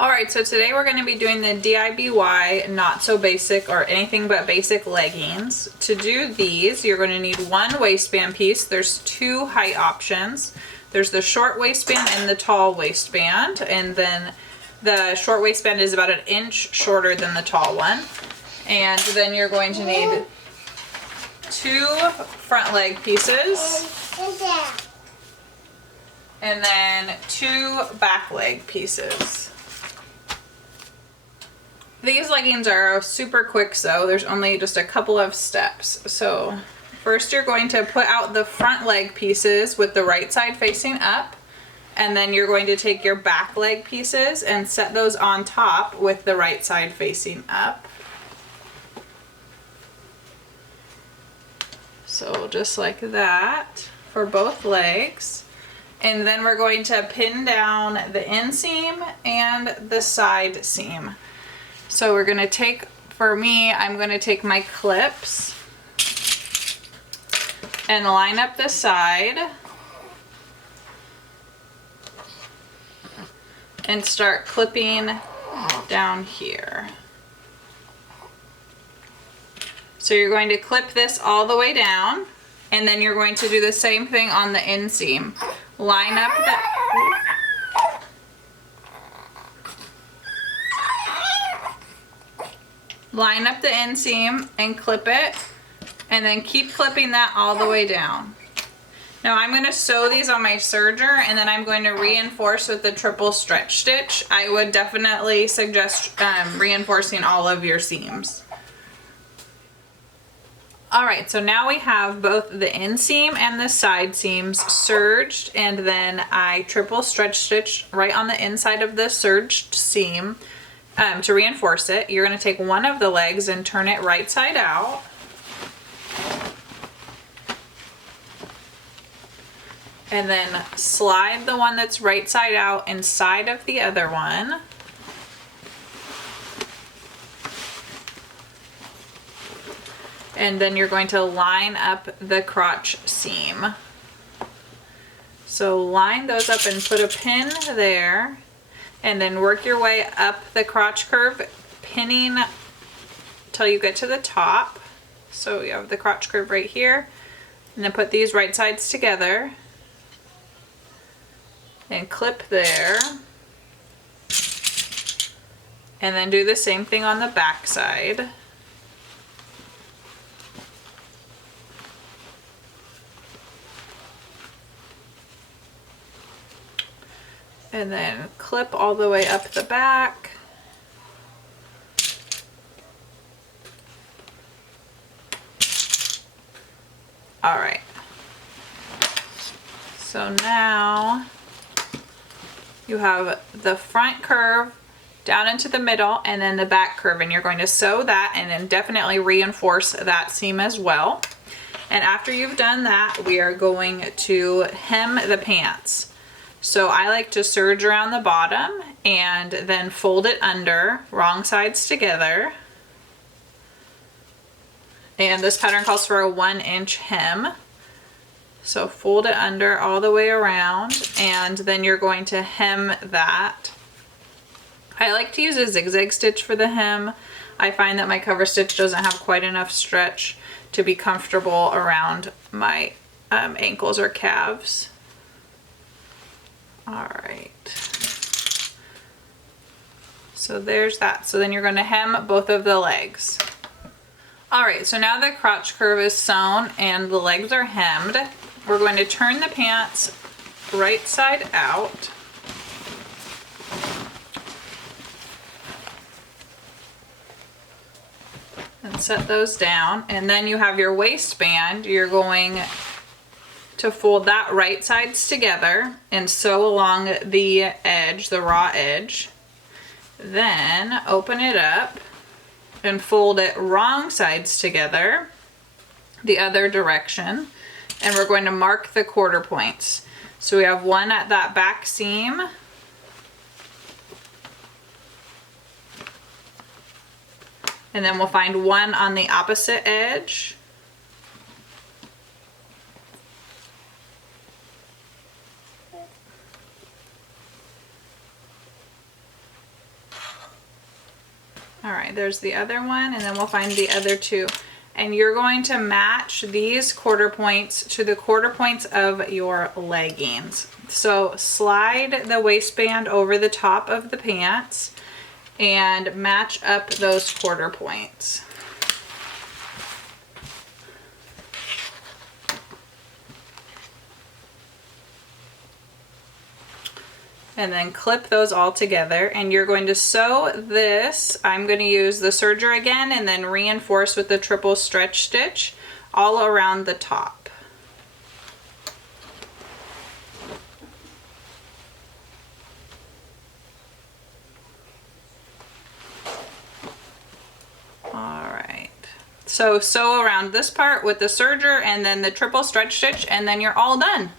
Alright, so today we're going to be doing the DIBY not so basic or anything but basic leggings. To do these, you're going to need one waistband piece. There's two height options. There's the short waistband and the tall waistband, and then the short waistband is about an inch shorter than the tall one. And then you're going to need two front leg pieces and then two back leg pieces. These leggings are super quick, so there's only just a couple of steps. So first you're going to put out the front leg pieces with the right side facing up, and then you're going to take your back leg pieces and set those on top with the right side facing up. So just like that for both legs. And then we're going to pin down the inseam and the side seam. So we're going to take, for me, I'm going to take my clips and line up the side and start clipping down here. So you're going to clip this all the way down, and then you're going to do the same thing on the inseam. Line up the inseam and clip it, and then keep clipping that all the way down. Now I'm going to sew these on my serger, and then I'm going to reinforce with the triple stretch stitch. I would definitely suggest reinforcing all of your seams. Alright, so now we have both the inseam and the side seams serged, and then I triple stretch stitch right on the inside of the serged seam to reinforce it. You're going to take one of the legs and turn it right side out. And then slide the one that's right side out inside of the other one. And then you're going to line up the crotch seam. So line those up and put a pin there, and then work your way up the crotch curve, pinning till you get to the top. So you have the crotch curve right here, and then put these right sides together and clip there, and then do the same thing on the back side. And then clip all the way up the back. All right. So now you have the front curve down into the middle and then the back curve, and you're going to sew that and then definitely reinforce that seam as well. And after you've done that, we are going to hem the pants. So I like to serge around the bottom and then fold it under, wrong sides together. And this pattern calls for a 1-inch hem. So fold it under all the way around, and then you're going to hem that. I like to use a zigzag stitch for the hem. I find that my cover stitch doesn't have quite enough stretch to be comfortable around my ankles or calves. Alright, so there's that. So then you're going to hem both of the legs. Alright, so now the crotch curve is sewn and the legs are hemmed. We're going to turn the pants right side out. And set those down. And then you have your waistband. You're going to fold that right sides together and sew along the edge, the raw edge. Then open it up and fold it wrong sides together, the other direction, and we're going to mark the quarter points. So we have one at that back seam, and then we'll find one on the opposite edge, All right, there's the other one, and then we'll find the other two. And you're going to match these quarter points to the quarter points of your leggings. So slide the waistband over the top of the pants and match up those quarter points. And then clip those all together, and you're going to sew this. I'm going to use the serger again and then reinforce with the triple stretch stitch all around the top. All right, so sew around this part with the serger and then the triple stretch stitch, and then you're all done.